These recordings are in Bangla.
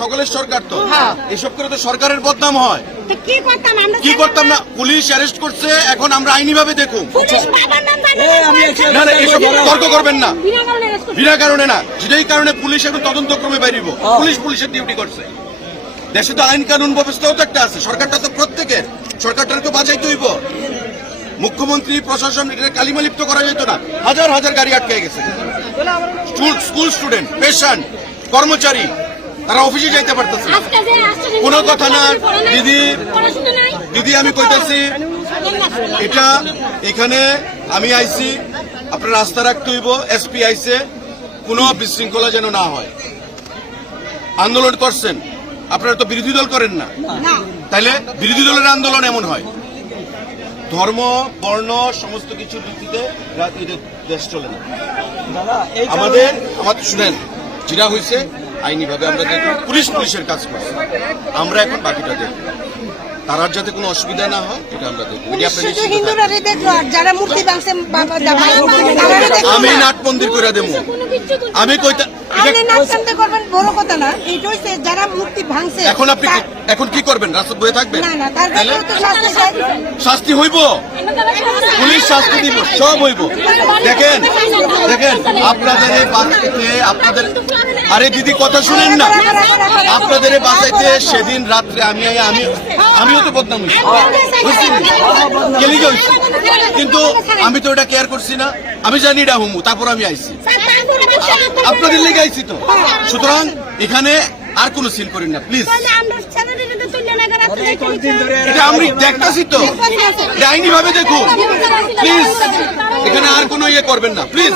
সকলের সরকার তো, এসব করে তো সরকারের বদনাম হয়। কি করতাম না, পুলিশ অ্যারেস্ট করছে, এখন আমরা আইনি ভাবে দেখুন। না না, এসব তর্ক করবেন না, বিনা কারণে না, যেটাই কারণে পুলিশ এখন তদন্তক্রমে বাইরিব। পুলিশের ডিউটি করছে। দেশে তো আইন কানুন ব্যবস্থাও তো একটা আছে, সরকারটা তো প্রত্যেকের, সরকারটাকে বাঁচাইতে হইব। মুখ্যমন্ত্রী প্রশাসন এটা কালিমালিপ্ত করা যেত না। হাজার হাজার গাড়ি আটকে গেছে, স্কুল স্টুডেন্ট, পেশেন্ট, কর্মচারী, তারা অফিসে যাইতে পারতেছে। কোনো কথা না দিদি, আমি কইতেছি এটা এখানে আমি আইছি, আপনার রাস্তা রাখতে হইব। এসপি আইছে, কোনো বিশৃঙ্খলা যেন না হয়। আন্দোলন করছেন, আপনারা তো বিরোধী দল করেন না, তাইলে বিরোধী দলের আন্দোলন এমন হয়। ধর্ম, বর্ণ, সমস্ত কিছুর ভিত্তিতে দেশ চলে না। আমাদের শুনেন, যেটা হয়েছে আইনিভাবে আমরা দেখব, পুলিশের কাজ করছে, আমরা এখন বাকিটা দেখব। তার যাতে কোনো অসুবিধা না হয় এটা আমরা দেখব। আমি নাট মন্দির করে দেবো, আমি কইতা এখন আপনি এখন কি করবেন? রাস্তা বয়ে থাকবেন? শাস্তি হইব, পুলিশ শাস্তি দিব, সব হইব। দেখেন আপনাদের এই বাঁচাইতে, আপনাদের আরে দিদি কথা শুনেন না, আপনাদের এই বাঁচাইতে সেদিন রাত্রে আমিও তো বদনাম হয়েছি, কিন্তু আমি তো এটা কেয়ার করছি না। আমি জানি এটা হুমু, তারপর আমি আইছি, আপনাদের লেগে আইছি তো। সুতরাং এখানে আর কোনো সিল করেন না প্লিজ। এটা আমি দেখতেছি তো, আইনি ভাবে দেখুন প্লিজ। এখানে আর কোনো ইয়ে করবেন না প্লিজ।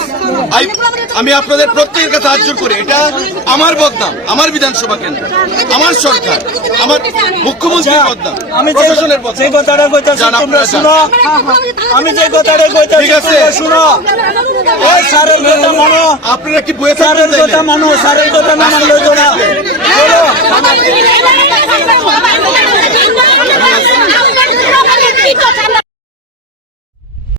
আমি আপনাদের প্রত্যেকের কাছে হাত জোড় করে, এটা আমার বদনাম, আমার বিধানসভা কেন্দ্র, আমার সরকার, আমার মুখ্যমন্ত্রীর বদনাম, প্রশাসনের বদনাম। আমি যে কথাটা কইতাছি ঠিক আছে, শুনো। এই স্যারের কথা মানো, আপনারা কি বয়ে স্যারের কথা মানো, স্যারের কথা না মানলে তো না।